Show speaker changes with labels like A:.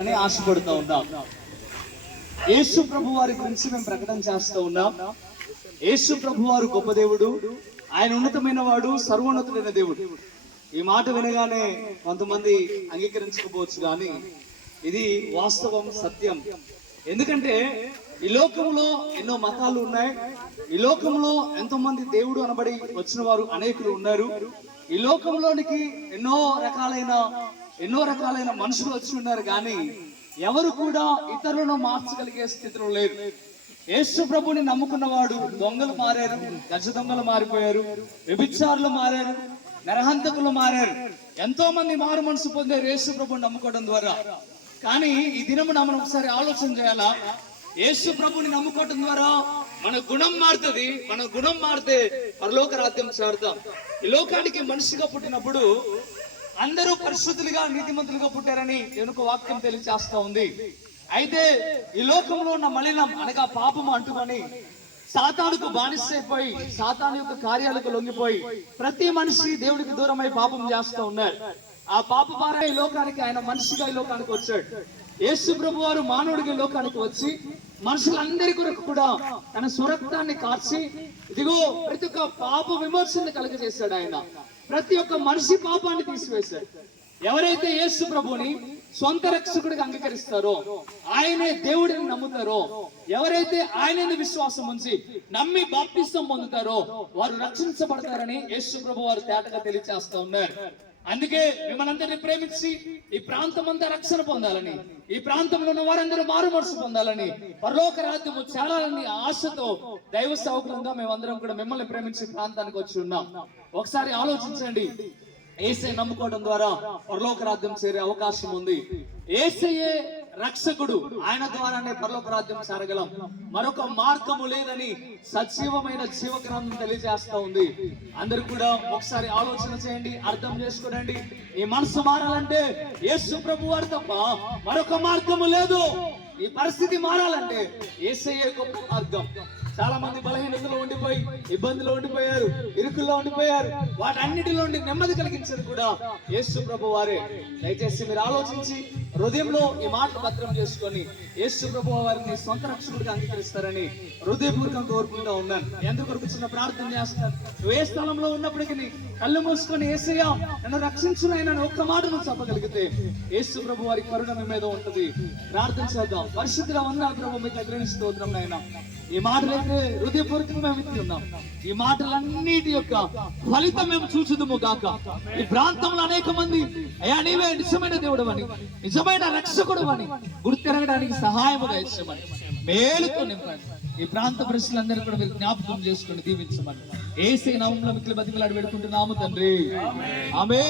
A: అని ఆశపడుతూ ఉన్నాం. యేసు ప్రభు వారి గురించి మేము ప్రకటన చేస్తూ ఉన్నాం. యేసు ప్రభు వారు గొప్ప దేవుడు. ఆయన ఉన్నతమైన వాడు సర్వోన్నతుడైన దేవుడు. ఈ మాట వినగానే కొంతమంది అంగీకరించకపోవచ్చు కానీ ఇది వాస్తవం సత్యం. ఎందుకంటే ఈ లోకంలో ఎన్నో మతాలు ఉన్నాయి. ఈ లోకంలో ఎంతో మంది దేవుడు అనబడి వచ్చిన వారు అనేకులు ఉన్నారు. ఈ లోకంలోనికి ఎన్నో రకాలైన ఎన్నో రకాలైన మనుషులు వచ్చి ఉన్నారు కానీ ఎవరు కూడా ఇతరులను మార్చగలిగే స్థితిలో లేరు. యేసు ప్రభుని నమ్ముకున్నవాడు దొంగలు మారారు గజ దొంగలు మారిపోయారు వ్యభిచారులు మారారు నరహంతకులు మారారు. ఎంతో మంది మారు మనసు పొందారు యేసు ప్రభుని నమ్ముకోవడం ద్వారా. కానీ ఈ దినము మనం ఒకసారి ఆలోచన చేయాలా? యేసు ప్రభుని నమ్ముకోవడం ద్వారా మన గుణం మారుతుంది మన గుణం మారితే పరలోక రాజ్యం చేరుతాం. ఈ లోకానికి మనిషిగా పుట్టినప్పుడు అందరూ పరిశుద్ధులుగా నీతిమంతులుగా పుట్టారని వెనుక వాక్యం తెలియచేస్తా ఉంది. అయితే ఈ లోకంలో ఉన్న మలినం అనగా పాపం అంటుకొని సాతానుకు బానిసైపోయి సాతాను యొక్క కార్యాలకు లొంగిపోయి ప్రతి మనిషి దేవుడికి దూరమై పాపం చేస్తూ ఉన్నారు. ఆ పాప భార ఈ లోకానికి ఆయన మనిషిగా ఈ లోకానికి వచ్చాడు. యేసు ప్రభు వారు మానవుడికి లోకానికి వచ్చి మనుషులందరి కొరకు కూడా తన సురక్తాన్ని కార్చి ఇదిగో ప్రతి ఒక్క పాప విమర్శను కలుగజేశాడు ఆయన. ప్రతి ఒక్క మనిషి పాపాన్ని తీసివేశాడు. ఎవరైతే యేసు ప్రభుని సొంత రక్షకుడికి అంగీకరిస్తారో ఆయనే దేవుడిని నమ్ముతారో ఎవరైతే ఆయనని విశ్వాసం ఉంచి నమ్మి బాప్తిస్తం పొందుతారో వారు రక్షించబడతారని యేసు ప్రభు వారు తేటగా తెలియచేస్తా ఉన్నారు. అందుకే మిమ్మల్ని అందరినీ ప్రేమించి ఈ ప్రాంతం అంతా రక్షణ పొందాలని ఈ ప్రాంతంలో ఉన్న వారందరూ మారుమనసు పొందాలని పరలోక రాజ్యము చేరాలని ఆశతో దైవ సౌకర్యంగా మేమందరం కూడా మిమ్మల్ని ప్రేమించి ప్రాంతానికి వచ్చి ఉన్నాం. ఒకసారి ఆలోచించండి. ఏసై నమ్ముకోవడం ద్వారా పరలోక రాజ్యం చేరే అవకాశం ఉంది. ఏసయ్యే రక్షకుడు. ఆయన ద్వారానే పరలోక సారగలం. మరొక మార్గము లేదని సజీవమైన జీవగ్రంథం తెలియజేస్తా ఉంది. అందరు కూడా ఒకసారి ఆలోచన చేయండి అర్థం చేసుకోనండి ఈ మనసు మారాలంటే యేసు ప్రభు వారు తప్ప మరొక మార్గము లేదు. ఈ పరిస్థితి మారాలంటే ఏసయ్యే గొప్ప మార్గం. చాలా మంది బలహీనతలో ఉండిపోయి ఇబ్బందులు ఉండిపోయారు ఇరుకుల్లో ఉండిపోయారు. వాటన్నిటిలో ఉండి నెమ్మది కలిగించేది కూడా యేసు ప్రభు వారే దయచేసి మీరు ఆలోచించి హృదయంలో ఈ మాటలు భద్రం చేసుకొని యేసు ప్రభు వారిని సొంత రక్షకుడిగా అంగీకరిస్తారని హృదయపూర్వకం కోరుకుంటూ ఉన్నాను. ఎందుకు చిన్న ప్రార్థన చేస్తాను. నువ్వు ఏ స్థలంలో ఉన్నప్పటికీ కళ్ళు మూసుకొని ఏసయ్యా నన్ను రక్షించునైనా ఒక్క మాట నువ్వు చెప్పగలిగితే యేసు ప్రభు వారి కరుణ మీద ఉంటది. ప్రార్థన చేద్దాం. పరిస్థితిలో ఉన్న ప్రభు మీకు అగ్రహిస్తూ ఉన్నాం నాయన. ఈ మాటలైతే హృదయపూర్వకంగా మేము వింటున్నాం. ఈ మాటలన్నిటి యొక్క ఫలితం మేము చూసుదుము గాక. ఈ ప్రాంతంలో అనేక మంది అయ్యా నీవే నిజమైన దేవుడు అని నిజమైన రక్షకుడు అని గుర్తెరగడానికి సహాయముగా ఇచ్చమని మేలుతో నింపండి. ఈ ప్రాంత ప్రజలందరూ కూడా మీరు జ్ఞాపకం చేసుకుని దీవించమని. ఏసీ నామంలో మిక్కులు బతిమలాడి పెడుకుంటున్నాము తండ్రి. ఆమె